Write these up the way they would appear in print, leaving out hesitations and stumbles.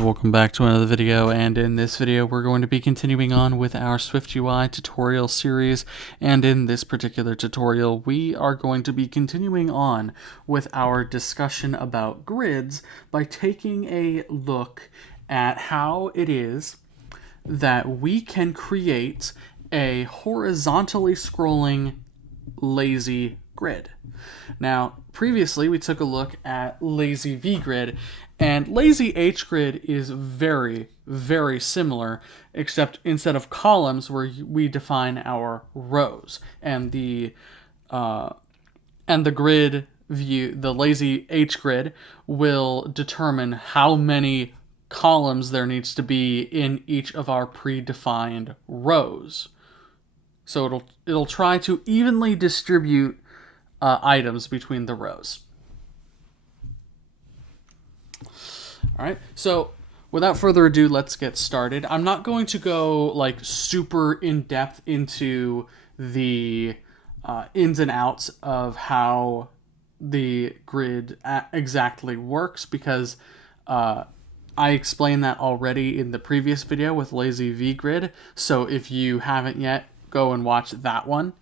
Welcome back to another video, and in this video we're going to be continuing on with our SwiftUI tutorial series, and in this particular tutorial we are going to be continuing on with our discussion about grids by taking a look at how it is that we can create a horizontally scrolling lazy grid. Now, previously we took a look at LazyHGrid, and LazyHGrid is very, very similar, except instead of columns, where we define our rows, and the grid view, the LazyHGrid will determine how many columns there needs to be in each of our predefined rows. So it'll try to evenly distribute items between the rows. All right, so without further ado, let's get started. I'm not going to go like super in depth into the ins and outs of how the grid exactly works, because I explained that already in the previous video with LazyHGrid. So if you haven't yet, go and watch that one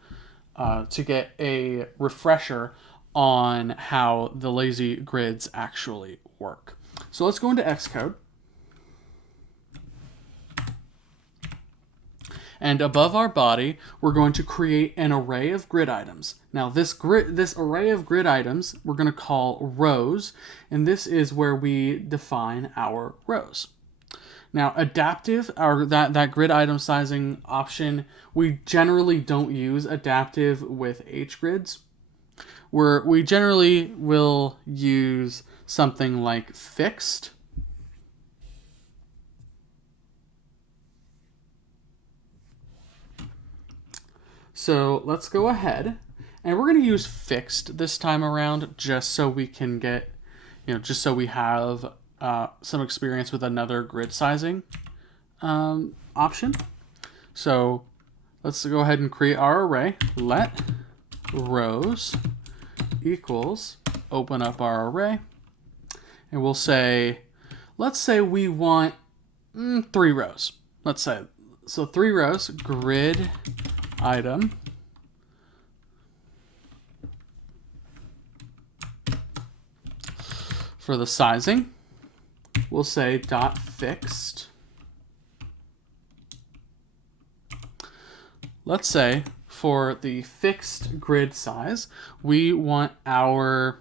to get a refresher on how the LazyGrids actually work. So let's go into Xcode. And above our body, we're going to create an array of grid items. Now this array of grid items, we're going to call rows, and this is where we define our rows. Now adaptive, that grid item sizing option, we generally don't use adaptive with HGrids. We generally will use something like fixed. So let's go ahead, and we're going to use fixed this time around, just so we can get, just so we have some experience with another grid sizing option. So let's go ahead and create our array. Let rows equals, open up our array, and we'll say, let's say we want 3 rows. Let's say, so 3 rows, grid item for the sizing, we'll say dot fixed. Let's say for the fixed grid size, we want our,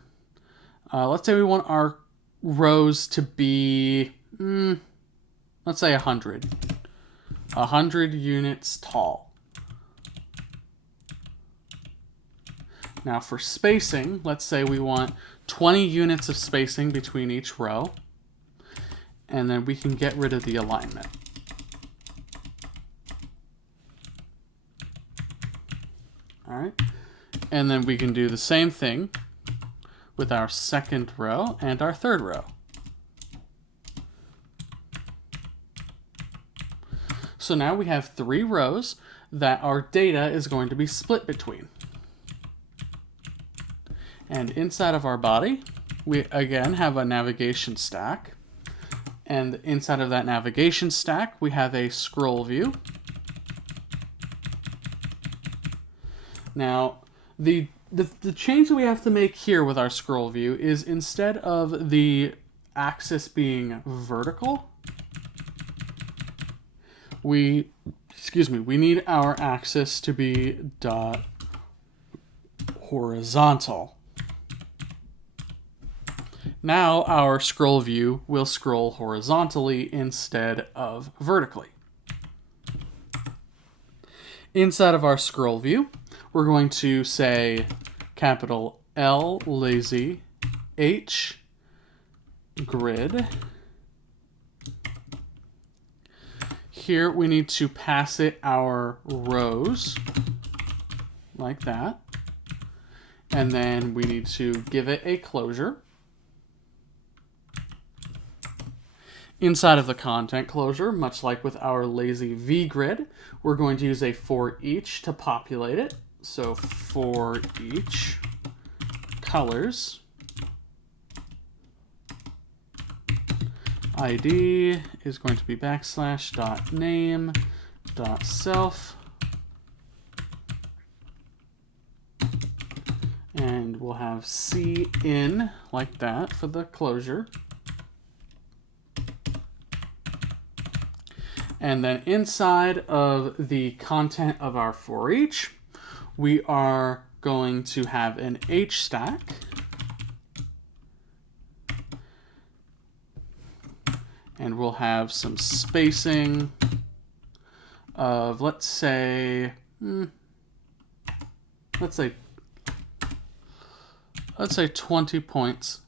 let's say we want our rows to be, let's say 100 units tall. Now for spacing, let's say we want 20 units of spacing between each row, and then we can get rid of the alignment. All right, and then we can do the same thing with our second row and our third row. So now we have 3 rows that our data is going to be split between. And inside of our body, we again have a navigation stack. And inside of that navigation stack, we have a scroll view. Now, the change that we have to make here with our scroll view is, instead of the axis being vertical, we need our axis to be dot horizontal. Now our scroll view will scroll horizontally instead of vertically. Inside of our scroll view, we're going to say capital L lazy H grid. Here we need to pass it our rows like that. And then we need to give it a closure. Inside of the content closure, much like with our LazyHGrid, we're going to use a for each to populate it. So for each colors ID is going to be \name.self. And we'll have cin like that for the closure. And then inside of the content of our for each, we are going to have an h stack. And we'll have some spacing of, let's say 20 points.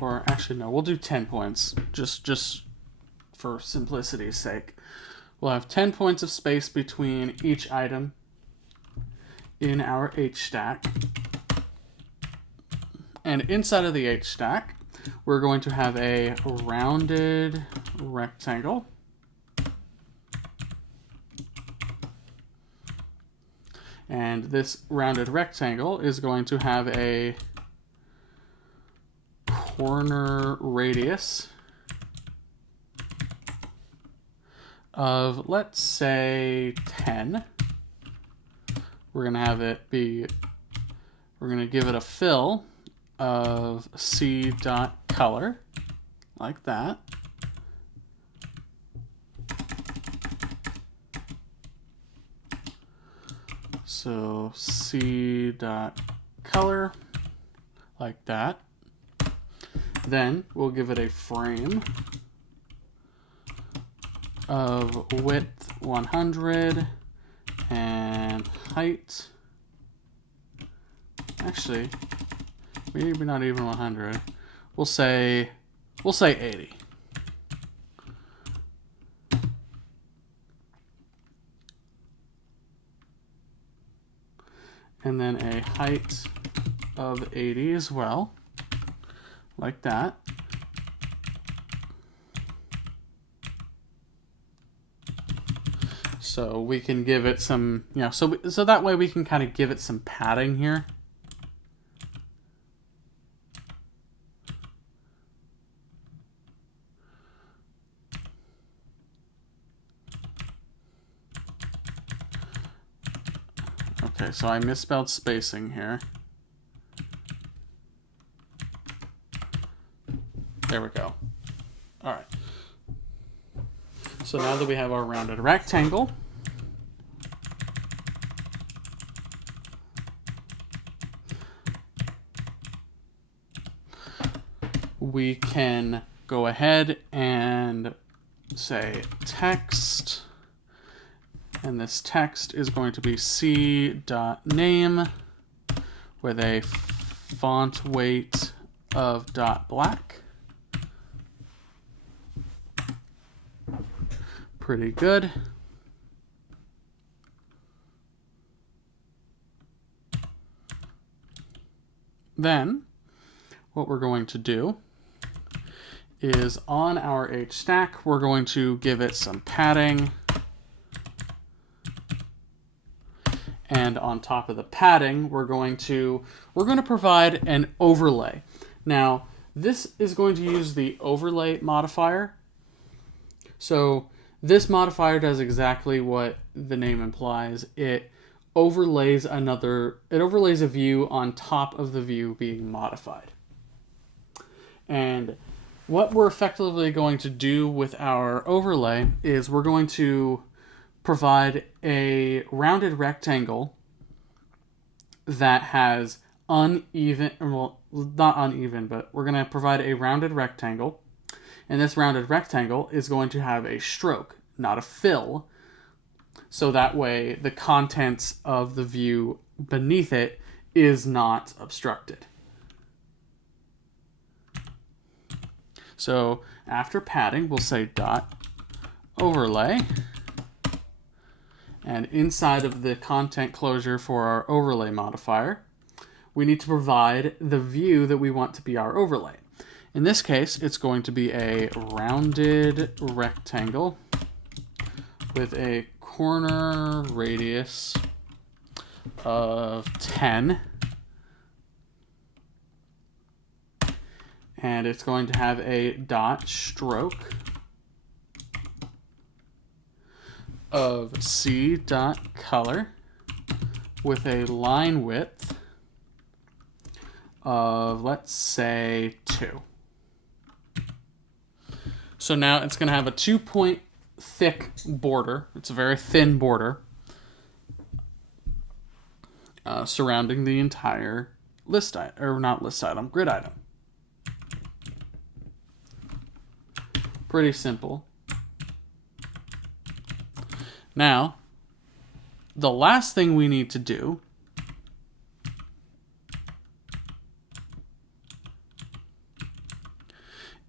Or actually, no, we'll do 10 points, just for simplicity's sake. We'll have 10 points of space between each item in our H stack. And inside of the H stack, we're going to have a rounded rectangle. And this rounded rectangle is going to have a corner radius of, let's say, 10. We're going to have it be, we're going to give it a fill of c.color, like that. So c.color, like that. Then we'll give it a frame of width 100 and height. Actually, maybe not even 100. We'll say 80. And then a height of 80 as well, like that. So we can give it some, so that way we can kind of give it some padding here. Okay, so I misspelled spacing here. There we go. All right. So now that we have our rounded rectangle, we can go ahead and say text. And this text is going to be c.name with a font weight of .black. Pretty good. Then what we're going to do is on our H stack, we're going to give it some padding. And on top of the padding, we're going to provide an overlay. Now, this is going to use the overlay modifier. So this modifier does exactly what the name implies. It overlays a view on top of the view being modified. And what we're effectively going to do with our overlay is we're going to provide a rounded rectangle that has uneven, well, not uneven, but we're going to provide a rounded rectangle. And this rounded rectangle is going to have a stroke, not a fill. So that way the contents of the view beneath it is not obstructed. So after padding, we'll say dot overlay. And inside of the content closure for our overlay modifier, we need to provide the view that we want to be our overlay. In this case, it's going to be a rounded rectangle with a corner radius of 10. and it's going to have a dot stroke of C dot color with a line width of, let's say, 2. So now it's going to have a 2-point thick border. It's a very thin border surrounding the entire list item, or not list item, grid item. Pretty simple. Now, the last thing we need to do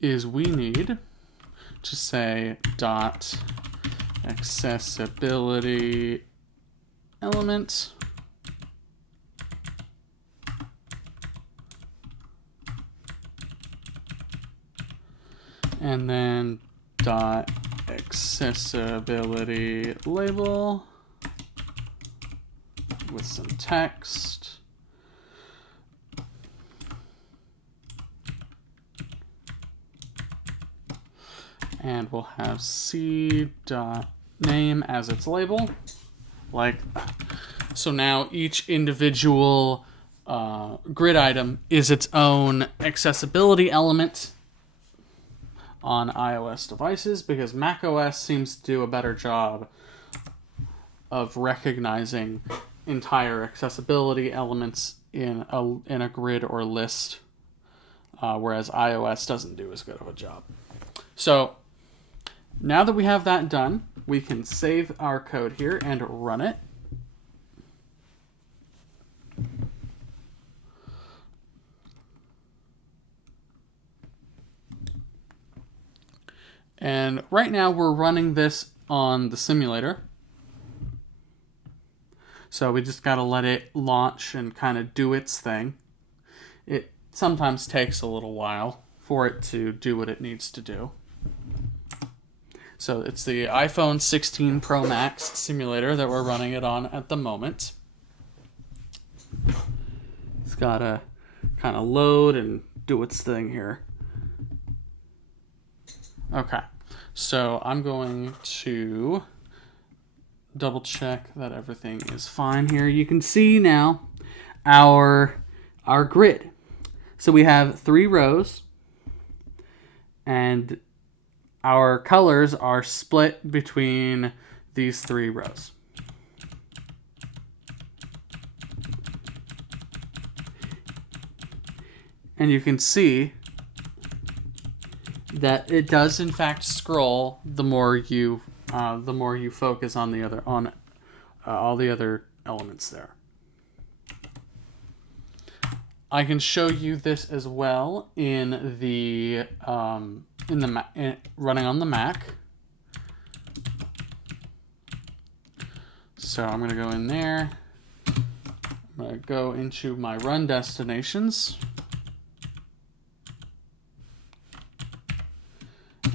is we need to say dot accessibility element and then dot accessibility label with some text. And we'll have C dot name as its label, like that. So now each individual grid item is its own accessibility element on iOS devices, because macOS seems to do a better job of recognizing entire accessibility elements in a grid or list, whereas iOS doesn't do as good of a job. So now that we have that done, we can save our code here and run it. And right now we're running this on the simulator. So we just got to let it launch and kind of do its thing. It sometimes takes a little while for it to do what it needs to do. So it's the iPhone 16 Pro Max simulator that we're running it on at the moment. It's got to kind of load and do its thing here. Okay, so I'm going to double check that everything is fine here. You can see now our grid. So we have 3 rows, and our colors are split between these 3 rows. And you can see that it does in fact scroll the more you focus on all the other elements there. I can show you this as well in the running on the Mac. So I'm going to go in there. I'm going to go into my run destinations.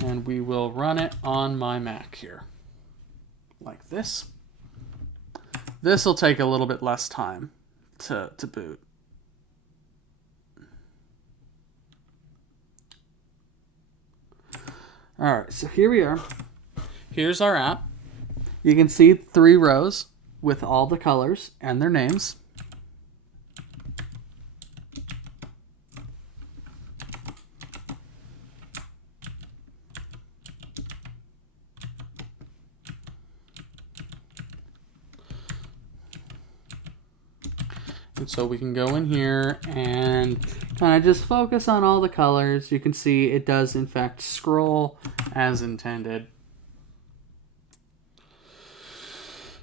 And we will run it on my Mac here, like this. This will take a little bit less time to boot. All right, so here we are. Here's our app. You can see 3 rows with all the colors and their names. And so we can go in here and kind of just focus on all the colors. You can see it does in fact scroll as intended.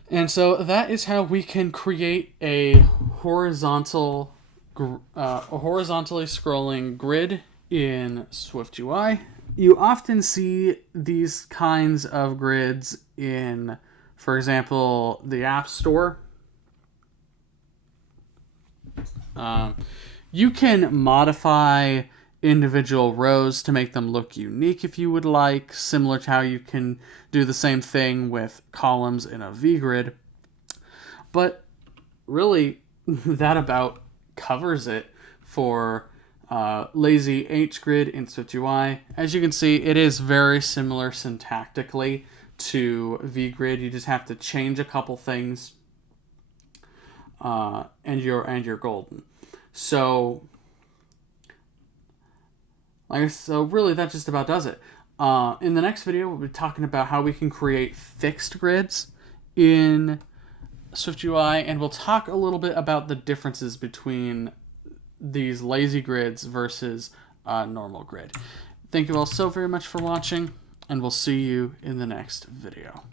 And so that is how we can create a horizontally scrolling grid in SwiftUI. You often see these kinds of grids in, for example, the App Store. You can modify individual rows to make them look unique if you would like, similar to how you can do the same thing with columns in a vGrid. But really, that about covers it for LazyHGrid in SwiftUI. As you can see, it is very similar syntactically to VGrid. You just have to change a couple things, and you're golden. So really that just about does it. In the next video, we'll be talking about how we can create fixed grids in SwiftUI, and we'll talk a little bit about the differences between these lazy grids versus normal grid. Thank you all so very much for watching, and we'll see you in the next video.